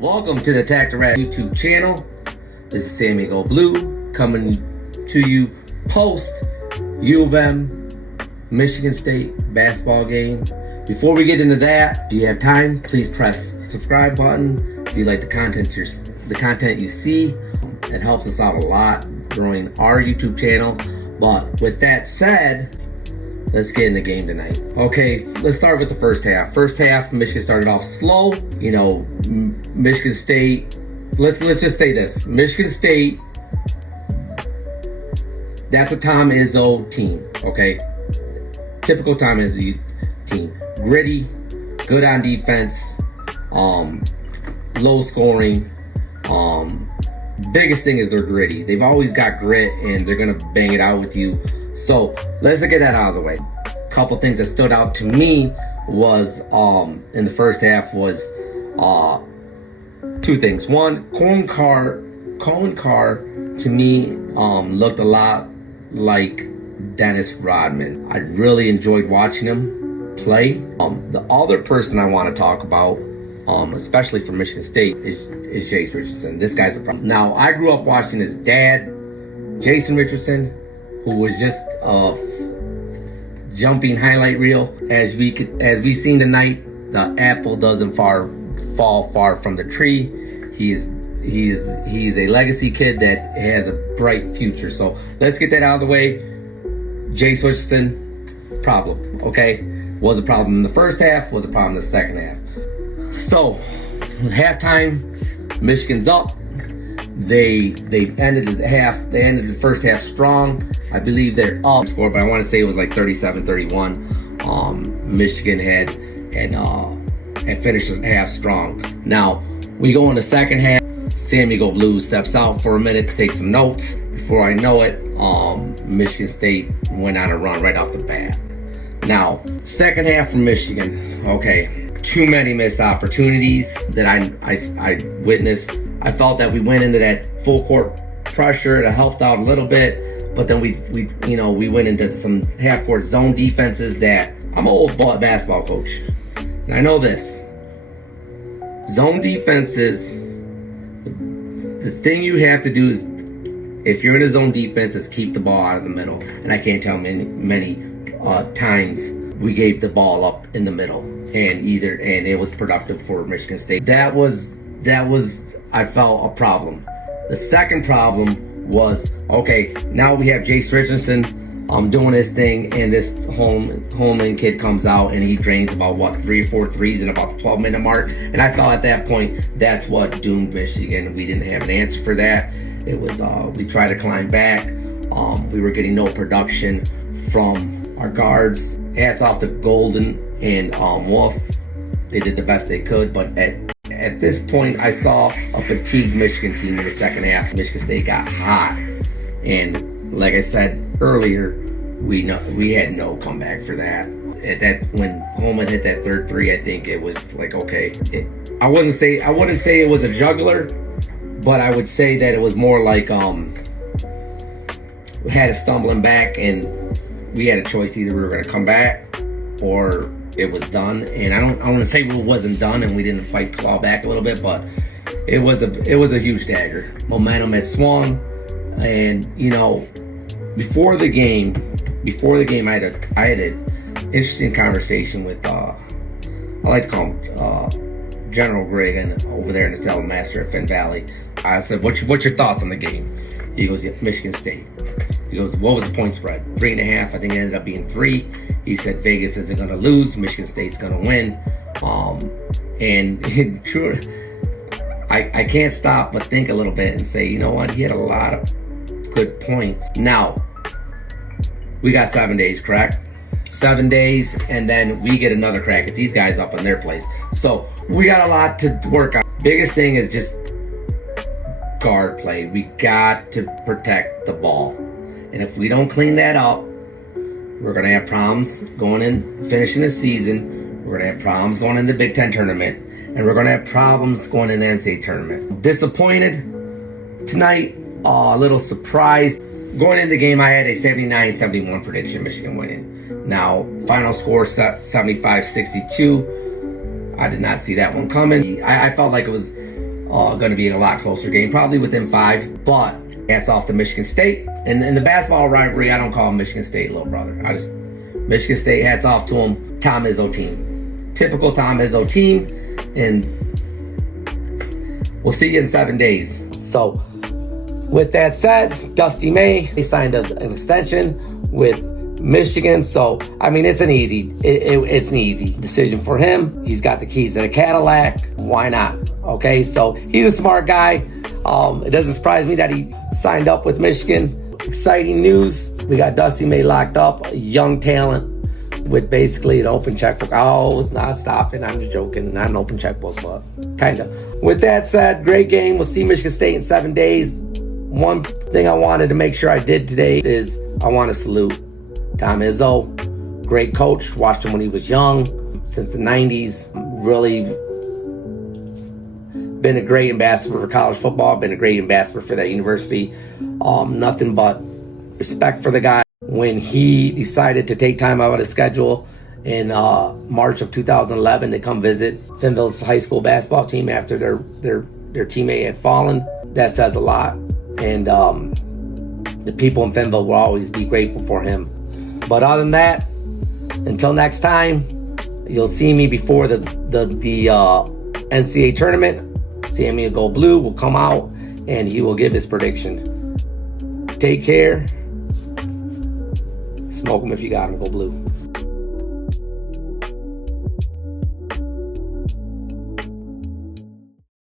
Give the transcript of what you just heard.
Welcome to the Attack the Rat YouTube channel. This is Sammy Go Blue coming to you post U of M Michigan State basketball game. Before we get into that, if you have time, please press subscribe button. If you like the content you see, it helps us out a lot growing our YouTube channel. But with that said, let's get in the game tonight. Okay, let's start with the first half. First half, Michigan started off slow. You know, Michigan State, let's just say this. Michigan State, that's a Tom Izzo team, okay? Typical Tom Izzo team. Gritty, good on defense, low scoring. Biggest thing is they're gritty. They've always got grit and they're gonna bang it out with you. So let's get that out of the way. Couple things that stood out to me was in the first half was two things. One, Colin Carr to me looked a lot like Dennis Rodman. I really enjoyed watching him play. The other person I want to talk about, especially for Michigan State, is Jace Richardson. This guy's a problem. Now, I grew up watching his dad, Jason Richardson, who was just a jumping highlight reel. As we seen tonight, the apple doesn't fall far from the tree. He's a legacy kid that has a bright future. So let's get that out of the way. Jace Richardson, problem. Okay, was a problem in the first half, was a problem in the second half. So halftime, Michigan's up. They ended the first half strong. I believe they're up score, but I want to say it was like 37-31. Michigan had finished the half strong. Now we go in the second half. Sammy Go Blue steps out for a minute to take some notes. Before I know it, Michigan State went on a run right off the bat. Now, second half for Michigan. Okay, too many missed opportunities that I witnessed. I felt that we went into that full court pressure. It helped out a little bit, but then we went into some half court zone defenses that I'm an old basketball coach, and I know this. Zone defenses, the thing you have to do is, if you're in a zone defense, is keep the ball out of the middle. And I can't tell many times we gave the ball up in the middle, and it was productive for Michigan State. That was I felt a problem. The second problem was, okay, now we have Jace Richardson doing his thing, and this Holman kid comes out and he drains about 3 or 4 threes in about the 12-minute mark. And I thought at that point that's what doomed Michigan. We didn't have an answer for that. It was we tried to climb back. We were getting no production from our guards. Hats off to Golden and Wolf. They did the best they could, but at this point, I saw a fatigued Michigan team in the second half. Michigan State got hot, and like I said earlier, we had no comeback for that. When Holman hit that third three, I think it was like, okay. I wouldn't say it was a juggler, but I would say that it was more like we had a stumbling back, and we had a choice: either we were going to come back or it was done. And I don't want to say it wasn't done and we didn't claw back a little bit, but it was a huge dagger. Momentum had swung, and before the game I had an interesting conversation with I like to call him General Greg over there in the Salad Master at Finn Valley. I said, what's your thoughts on the game? He goes, yeah, Michigan State. He goes, what was the point spread? 3.5. I think it ended up being 3. He said Vegas isn't going to lose. Michigan State's going to win. And true, I can't stop but think a little bit and say, you know what? He had a lot of good points. Now, we got 7 days, correct? 7 days, and then we get another crack at these guys up in their place. So we got a lot to work on. Biggest thing is just guard play. We got to protect the ball. And if we don't clean that up, we're going to have problems going in, finishing the season. We're going to have problems going in the Big Ten tournament. And we're going to have problems going in the NCAA tournament. Disappointed tonight, a little surprised. Going into the game, I had a 79-71 prediction, Michigan winning. Now, final score 75-62. I did not see that one coming. I felt like it was going to be in a lot closer game, probably within 5. But hats off to Michigan State. And in the basketball rivalry, I don't call him Michigan State little brother. Michigan State, hats off to him. Tom Izzo team. Typical Tom Izzo team. And we'll see you in 7 days. So, with that said, Dusty May, he signed an extension with Michigan. So, I mean, it's an easy decision for him. He's got the keys to the Cadillac. Why not? Okay, so he's a smart guy. It doesn't surprise me that he signed up with Michigan. Exciting news. We got Dusty May locked up, a young talent with basically an open checkbook. Oh, it's not stopping. I'm just joking. Not an open checkbook, but kind of. With that said, great game. We'll see Michigan State in 7 days. One thing I wanted to make sure I did today is I want to salute Tom Izzo. Great coach. Watched him when he was young. Since the 90s. Really been a great ambassador for college football. Been a great ambassador for that university. Nothing but respect for the guy. When he decided to take time out of his schedule in March of 2011 to come visit Finnville's high school basketball team after their teammate had fallen, that says a lot. And the people in Finnville will always be grateful for him. But other than that, until next time, you'll see me before the NCAA tournament. Sammy will go blue, will come out, and he will give his prediction. Take care. Smoke them if you got them. Go blue.